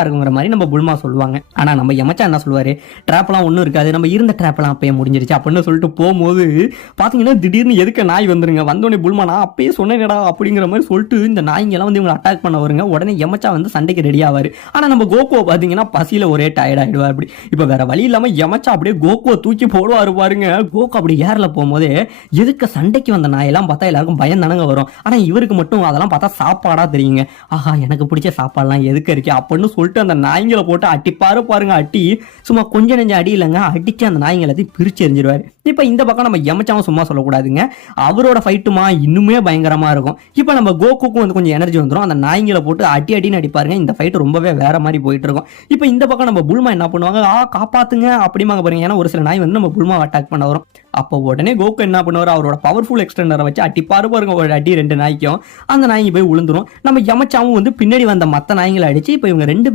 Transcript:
இருக்குங்கிற மாதிரி நம்ம புல்மா சொல்லுவாங்க. ஆனா நம்ம யமச்சா என்ன சொல்லுவாரு, ட்ராப்லாம் ஒன்றும் இருக்காது, நம்ம இருந்த ட்ராப்லாம் அப்பயே முடிஞ்சிருச்சு அப்படின்னு சொல்லிட்டு போகும்போது பார்த்தீங்கன்னா திடீர்னு எதுக்கு நாய் வந்துருங்க. வந்தோடனே புல்மா நான் அப்பயே சொன்னேனடா அப்படிங்கிற மாதிரி சொல்லிட்டு இந்த நாய்ங்கெல்லாம் வந்து இவங்களை அட்டாக் பண்ண வருங்க. உடனே யமச்சா வந்து சண்டைக்கு ரெடி ஆவார். ஆனால் நம்ம கோகுவை பார்த்தீங்கன்னா பசியில் ஒரே டயர்ட் ஆகிடுவார். அப்படி இப்போ வேற வழி இல்லாமல் யமச்சா அப்படியே கோகுவை தூக்கி போடுவார் பாருங்க. கோகு அப்படி ஏரில் போகும்போதே எதுக்கு சண்டைக்கு வந்த நாயெல்லாம் பார்த்தா எல்லாருக்கும் பயம் தானங்க வரும். ஆனால் இவருக்கு மட்டும் அதெல்லாம் பார்த்தா சாப்பாடாக தெரியுங்க. ஆஹா எனக்கு பிடிச்ச சாப்பாடுலாம் எதுக்கு இருக்கு அப்படின்னு சொல்லிட்டு அந்த நாய்ங்களை போட்டு அட்டிப்பாரு பாருங்க. அட்டி சும்மா கொஞ்சம் நெஞ்ச அடி இல்லைங்க, அடிச்சு அந்த நாய்ங்களை பிரிச்சு எரிஞ்சிருவாரு. இப்போ இந்த பக்கம் நம்ம யமச்சாவும் சும்மா சொல்லக்கூடாதுங்க, அவரோட ஃபைட்டுமா இன்னுமே பயங்கரமா இருக்கும். இப்போ நம்ம கோகுக்கும் வந்து கொஞ்சம் எனர்ஜி வந்துடும், அந்த நாய்ங்களை போட்டு அடி அடின்னு அடிப்பாருங்க. இந்த ஃபைட் ரொம்பவே வேற மாதிரி போயிட்டு இருக்கும். இப்போ இந்த பக்கம் நம்ம புல்மா என்ன பண்ணுவாங்க, காப்பாத்துங்க அப்படிமாங்க பாருங்க. ஏன்னா ஒரு சில நாய் வந்து நம்ம புல்மா அட்டாக் பண்ண வரும். அப்போ உடனே கோகு என்ன பண்ணுவார், அவரோட பவர்ஃபுல் எக்ஸ்டெண்டரை வச்சு அட்டிப்பாரு பாருங்க. ஒரு அடி ரெண்டு நாய்க்கும் அந்த நாய்க்கு போய் விழுந்துரும். நம்ம யமச்சாவும் வந்து பின்னாடி வந்த மற்ற நாய்களை அடிச்சு இப்போ இவங்க ரெண்டு பேரும்